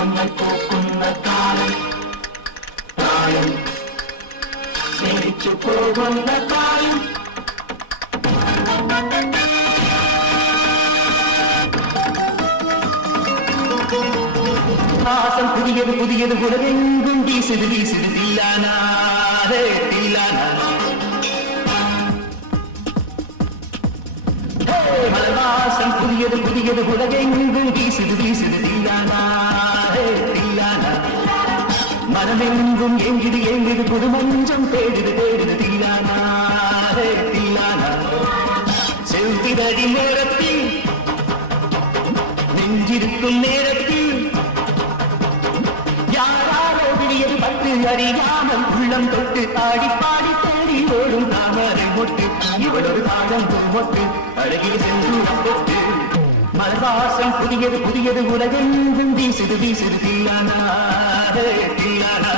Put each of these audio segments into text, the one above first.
துன்பங்கள் போக்குన్న காலம் காலம் ஸ்நேகிச்சு போகுന്ന காலம் ஆசம் புதியது புதியது உலகெங்கும் வீசுது வீசுது தில்லானா தில்லானா மலவாசம் புதியது புதியது உலகெங்கும் வீசுது வீசுது தில்லானா தில்லானா மனமெங்கும் எங்குது எங்குது புது மஞ்சம் தேடுது தேடுது தில்லானா தில்லானா செல்திரடி நேரத்தில் நெஞ்சிருக்கும் நேரத்தில் யாராரோ விடியது பட்டு அறியாமல் உள்ளம் தொட்டு ஆடி பாடி தேடி ஓடும் தாமரை மொட்டு இவளொரு தாழம் மொட்டு அழகிய செந்தூரம் பொட்டு மலவாசம் புதியது புதியது உலகெங்கும் வீசுது வீசுது தில்லானா தில்லானா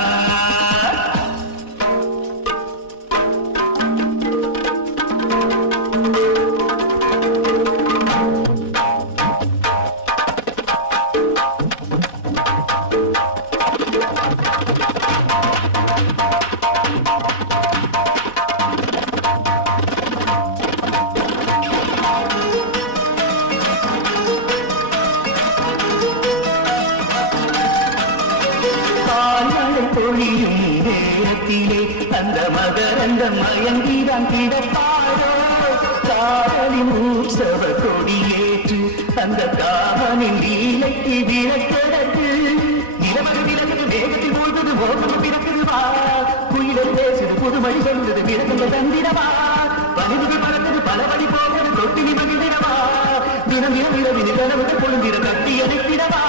பொழியும் நேரத்திலே அந்த மகரந்த மயங்கிதான் கிடப்பாரோ காதலின் உற்சவ கொடியேற்று அந்த காமனின் லீலைக்கு விளக்கிறது நிலமது விளக்குது வேகத்தில் மூழ்குது ஓகது பிறக்குது வா குயிலும் பேசுது புதுமொழி சொல்லுது விளக்குங்க தந்திரவா பணிவுகள் மறந்தது பல வழி போகிறது தொட்டினி மகிழ்ந்திடவா தினம் தினம் இரவின் கனவுகள் பொழுந்திர கட்டி அணைத்திடவா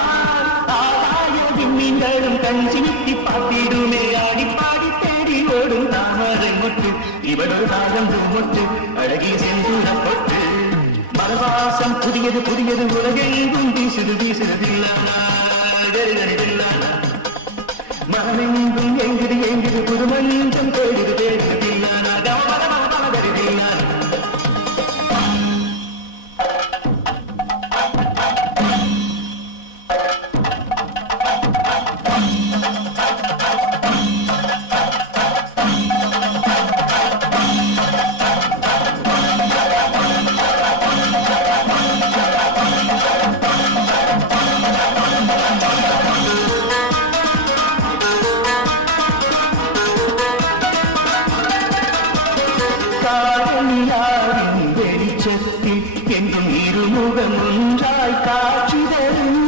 மீன்களும் கஞ்சி நித்தி பாத்திடுமே ஆடி பாடி தேடி ஓடும் தாமரை மொட்டு இவளொரு தாகம் மொட்டு அழகிய செந்தூரம் பொட்டு மலவாசம் புதியது புதியது உலகெங்கும் வீசுது வீசுது தில்லானா தில்லானா மனமெங்கும் எங்குது எங்குது புது மஞ்சம் தேடுது தேடுது தில்லானா தில்லானா வெளிச்சத்தில் என்றும் இருமுகம் ஒன்றாய் காட்சி தரும்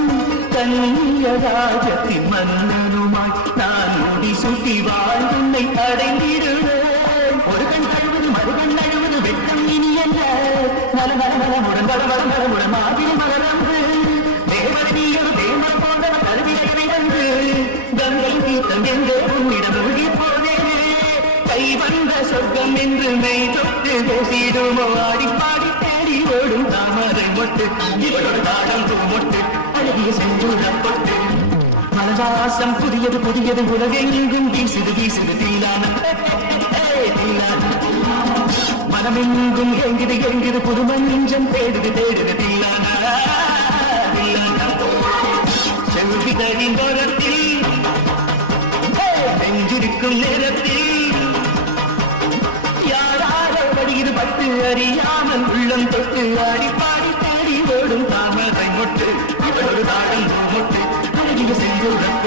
கண்ணியராஜத்தின் மன்னனுமாய் நான் முடி சுட்டி வாழ்வுன்னை அடைந்திடுவேன் ஒரு கண் கழுவது மறுகண் அழுவது வெட்கம் இனி அல்ல நல நல நலமுடன் வளவளம் நலமுடன் மாதிரி மலரந்து தேவர நீ ஒரு தேவர போன்ற கருவியனை வந்து கங்கை தீர்த்தம் என்ற உன்னிடம் மூழ்கி போனேனே கை வந்த சொர்க்கம் என்று மெய் தொட்டு பேசிடுமோ ஆடி பாடி தேடி ஓடும் தாமரை மொட்டு இவளோட தாடம் மொட்டு அழகிய செந்தூரம் பொட்டு மலவாசம் புதியது புதியது உலகெங்கும் வீசுது வீசுது தில்லானா தில்லானா மனமெங்கும் எங்குது எங்குது புது மஞ்சம் தேடுது தேடுது தில்லானா தில்லானா செல்விதழின் தோரத்தில் நெஞ்சிருக்கும் நேரத்தில் இது பட்டு அறியாமல் உள்ளம் தொட்டு ஆடி பாடி தேடி ஓடும் தாமரை மொட்டு இவளொரு தாழம் மொட்டு அழகிய செந்தூரம்